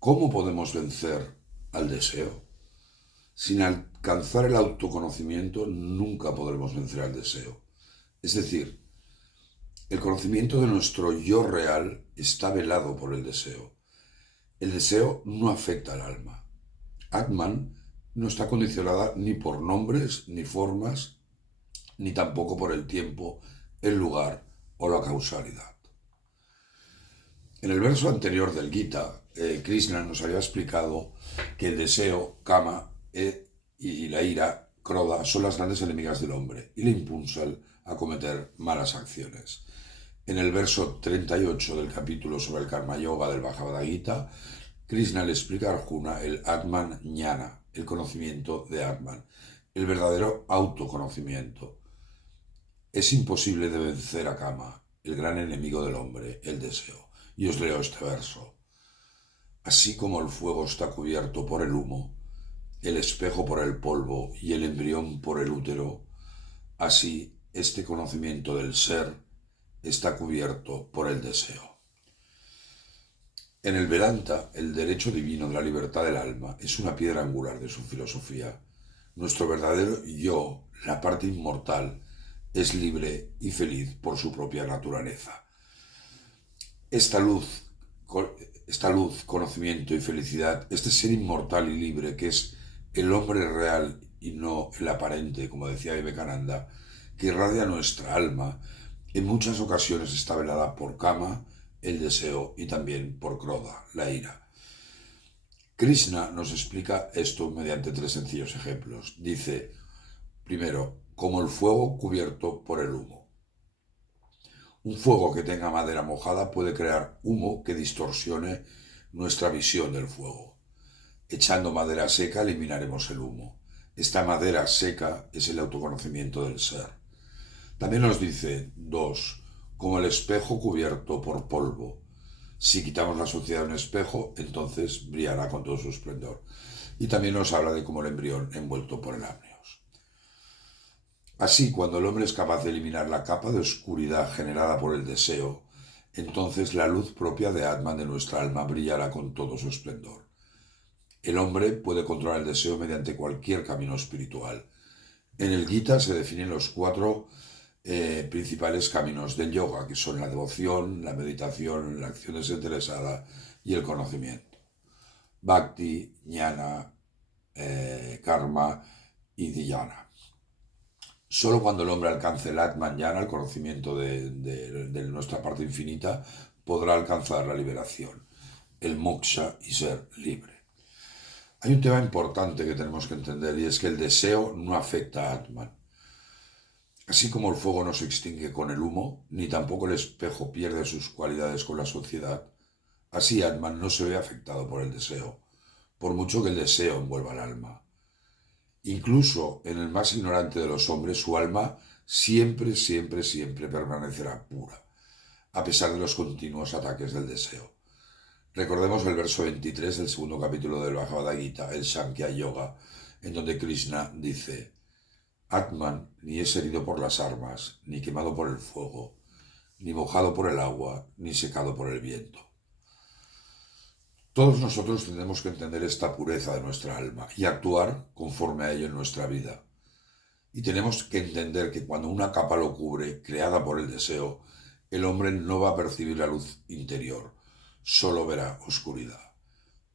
¿Cómo podemos vencer al deseo? Sin alcanzar el autoconocimiento nunca podremos vencer al deseo. Es decir, el conocimiento de nuestro yo real está velado por el deseo. El deseo no afecta al alma. Atman no está condicionada ni por nombres, ni formas, ni tampoco por el tiempo, el lugar o la causalidad. En el verso anterior del Gita, Krishna nos había explicado que el deseo, kama, y la ira, krodha, son las grandes enemigas del hombre y le impulsan a cometer malas acciones. En el verso 38 del capítulo sobre el Karma Yoga del Bhagavad Gita, Krishna le explica a Arjuna el Atman Jnana, el conocimiento de Atman, el verdadero autoconocimiento. Es imposible de vencer a Kama, el gran enemigo del hombre, el deseo. Y os leo este verso. Así como el fuego está cubierto por el humo, el espejo por el polvo y el embrión por el útero, así este conocimiento del ser está cubierto por el deseo. En el Vedanta, el derecho divino de la libertad del alma es una piedra angular de su filosofía. Nuestro verdadero yo, la parte inmortal, es libre y feliz por su propia naturaleza. Esta luz, conocimiento y felicidad, este ser inmortal y libre que es el hombre real y no el aparente, como decía Vivekananda, que irradia nuestra alma, en muchas ocasiones está velada por Kama, el deseo, y también por Krodha, la ira. Krishna nos explica esto mediante tres sencillos ejemplos. Dice, primero, como el fuego cubierto por el humo. Un fuego que tenga madera mojada puede crear humo que distorsione nuestra visión del fuego. Echando madera seca eliminaremos el humo. Esta madera seca es el autoconocimiento del ser. También nos dice, dos, como el espejo cubierto por polvo. Si quitamos la suciedad de un espejo, entonces brillará con todo su esplendor. Y también nos habla de como el embrión envuelto por el amnios. Así, cuando el hombre es capaz de eliminar la capa de oscuridad generada por el deseo, entonces la luz propia de Atman de nuestra alma brillará con todo su esplendor. El hombre puede controlar el deseo mediante cualquier camino espiritual. En el Gita se definen los cuatro principales caminos del yoga, que son la devoción, la meditación, la acción desinteresada y el conocimiento. Bhakti, Jnana, Karma y Dhyana. Solo cuando el hombre alcance el Atman Jnana, el conocimiento de nuestra parte infinita, podrá alcanzar la liberación, el moksha y ser libre. Hay un tema importante que tenemos que entender y es que el deseo no afecta a Atman. Así como el fuego no se extingue con el humo, ni tampoco el espejo pierde sus cualidades con la suciedad, así Atman no se ve afectado por el deseo, por mucho que el deseo envuelva al alma. Incluso en el más ignorante de los hombres, su alma siempre, siempre, siempre permanecerá pura, a pesar de los continuos ataques del deseo. Recordemos el verso 23 del segundo capítulo del Bhagavad Gita, el Sankhya Yoga, en donde Krishna dice, Atman ni es herido por las armas, ni quemado por el fuego, ni mojado por el agua, ni secado por el viento. Todos nosotros tenemos que entender esta pureza de nuestra alma y actuar conforme a ello en nuestra vida. Y tenemos que entender que cuando una capa lo cubre, creada por el deseo, el hombre no va a percibir la luz interior, solo verá oscuridad.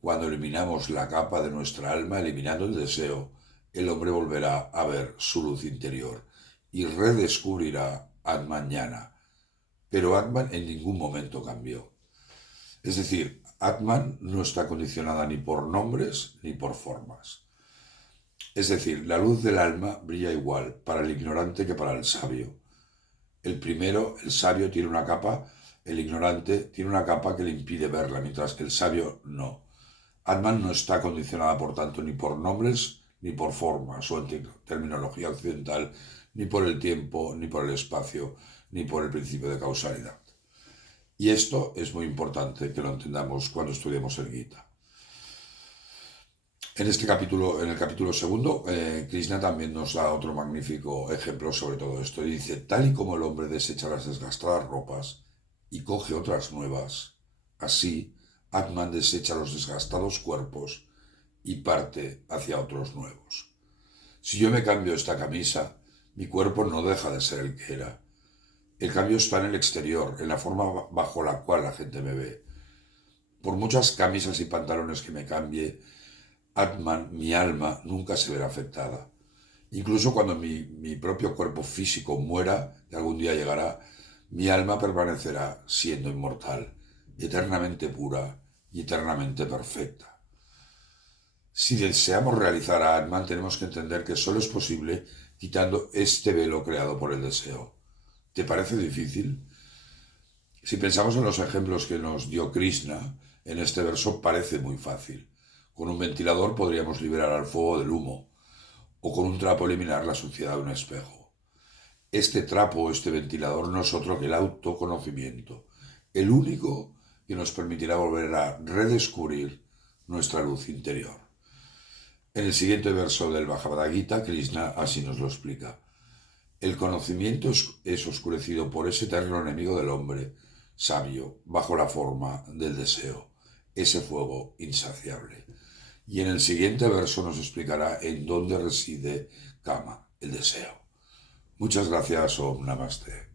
Cuando eliminamos la capa de nuestra alma, eliminando el deseo, el hombre volverá a ver su luz interior y redescubrirá Atman Jnana. Pero Atman en ningún momento cambió. Es decir, Atman no está condicionada ni por nombres ni por formas. Es decir, la luz del alma brilla igual para el ignorante que para el sabio. El primero, el sabio, tiene una capa, el ignorante tiene una capa que le impide verla, mientras que el sabio no. Atman no está condicionada, por tanto, ni por nombres ni por formas, o en terminología occidental, ni por el tiempo, ni por el espacio, ni por el principio de causalidad. Y esto es muy importante que lo entendamos cuando estudiemos el Gita. En este capítulo, en el capítulo segundo, Krishna también nos da otro magnífico ejemplo sobre todo esto. Dice, tal y como el hombre desecha las desgastadas ropas y coge otras nuevas, así Atman desecha los desgastados cuerpos y parte hacia otros nuevos. Si yo me cambio esta camisa, mi cuerpo no deja de ser el que era. El cambio está en el exterior, en la forma bajo la cual la gente me ve. Por muchas camisas y pantalones que me cambie, Atman, mi alma, nunca se verá afectada. Incluso cuando mi propio cuerpo físico muera, que algún día llegará, mi alma permanecerá siendo inmortal, eternamente pura y eternamente perfecta. Si deseamos realizar a Atman, tenemos que entender que solo es posible quitando este velo creado por el deseo. ¿Te parece difícil? Si pensamos en los ejemplos que nos dio Krishna, en este verso parece muy fácil. Con un ventilador podríamos liberar al fuego del humo, o con un trapo eliminar la suciedad de un espejo. Este trapo, este ventilador, no es otro que el autoconocimiento, el único que nos permitirá volver a redescubrir nuestra luz interior. En el siguiente verso del Bhagavad Gita, Krishna así nos lo explica. El conocimiento es oscurecido por ese eterno enemigo del hombre, sabio, bajo la forma del deseo, ese fuego insaciable. Y en el siguiente verso nos explicará en dónde reside Kama, el deseo. Muchas gracias, Om Namaste.